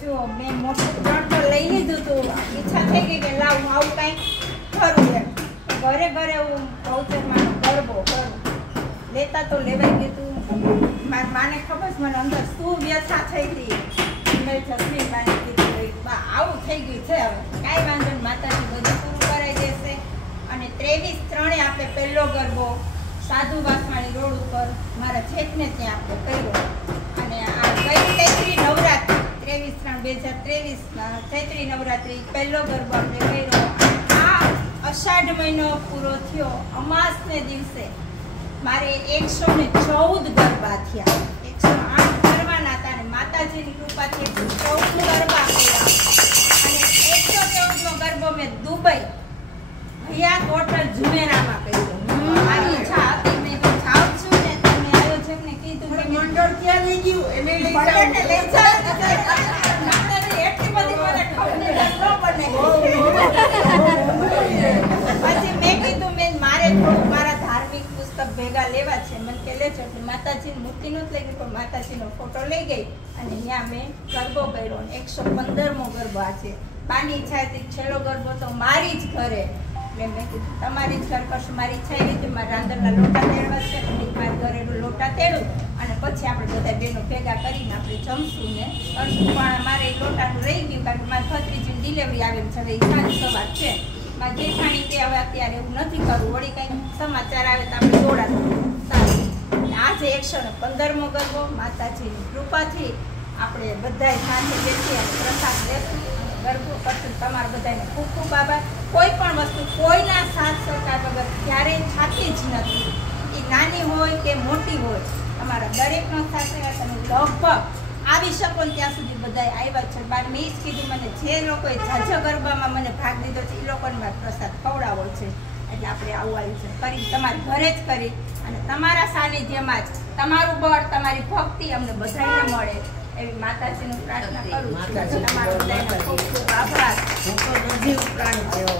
જો મેં મોટું ત્રણ તો લઈ લીધું તું, ઈચ્છા થઈ ગઈ કે લાવ હું આવું કંઈક કરું એમ. ઘરે ઘરે હું બહુચરમાનો ગરબો કરું. લેતા તો લેવાઈ ગયું તું. મારી માને ખબર છે મને અંદર શું વ્યથા થઈ હતી. મેં જસમીન માને કીધું બા આવું થઈ ગયું છે, હવે કાંઈ વાંધો નહીં, માતાજી બધું પૂરું કરાવી દેશે. અને 23/3 આપણે પહેલો ગરબો સાધુ વાસવાણી રોડ ઉપર મારા જેઠને ત્યાં આપણે કર્યો. અને આ ગઈ ચૈત્રી નવરાત્રી 23/3/2023 ચૈત્રી નવરાત્રી પહેલો ગરબો આપણે કર્યો. આ અષાઢ મહિનો પૂરો થયો, અમાસને દિવસે મારે 114 ગરબા થયા. 108 કરવાના હતા અને માતાજીની કૃપાથી 114 ગરબા કર્યા. અને 114નો ગરબો મેં દુબઈ હયાત હોટલ જુમેરામાં કર્યો. મારી ઈચ્છા હતી મેં તો જાઉં છું ને તમે આયોજકને કીધું કે મંડળ ક્યાં લઈ ગયું એને લઈ જાઓ ને લઈ જાઓ. માતાજી એટલી બધી મને ખબર ન પડે. પછી મેં કીધું મારે થોડું મારા ધાર્મિક પુસ્તક ભેગા લેવા છે. મને કે લેજો એટલે માતાજીની મૂર્તિ નહોતી લઈ ગઈ પણ માતાજીનો ફોટો લઈ ગઈ અને ત્યાં મેં ગરબો કર્યો. 115મો ગરબો આ છે. બાની ઈચ્છા હતી છેલ્લો ગરબો તો મારી જ ઘરે, એટલે મેં કીધું તમારી જ ઘર કરશું. મારી ઈચ્છા એવી હતી મારા રાંધણના લોટા તેડવા છે, મારા ઘરેનું લોટા તેડું અને પછી આપણે બધા બહેનો ભેગા કરીને આપણે જમશું ને કરશું. પણ મારે લોટાનું રહી ગયું કારણ કે મારી ભત્રીજીની ડિલિવરી આવેલી છે, હવે એ સાંજ સવાર છે. મારી જેઠાણી કે હવે અત્યારે એવું નથી કરવું, વળી કંઈક સમાચાર આવે તો આપણે દોડા સારું. આજે 115મો ગરબો માતાજીની કૃપાથી આપણે બધાય સાંજે બેસી અને પ્રસાદ લેશું અને ગરબો કરશું. તમારા બધાને ખૂબ ખૂબ આભાર. કોઈ પણ વસ્તુ કોઈના સાથ સહકાર વગર ક્યારેય થતી જ નથી, એ નાની હોય કે મોટી હોય. તમારા દરેકનો સાથ સહકાર તમે લગભગ આવી શકો ને ત્યાં સુધી બધા આવ્યા છે. બાર મેં જ કીધું મને જે લોકોએ ઝાઝા ગરબામાં મને ભાગ લીધો છે એ લોકોને મારે પ્રસાદ ખવડાવો છે. એટલે આપણે આવું આયોજન કરી તમારી ઘરે જ કરી અને તમારા સાનિધ્યમાં જ તમારું બળ તમારી ભક્તિ અમને બધાને મળે એવી માતાજીનું પ્રાર્થના કરું છું. તમારો બધાનો ખૂબ ખૂબ આભાર. હું તો નજીવ પ્રાણ જેવો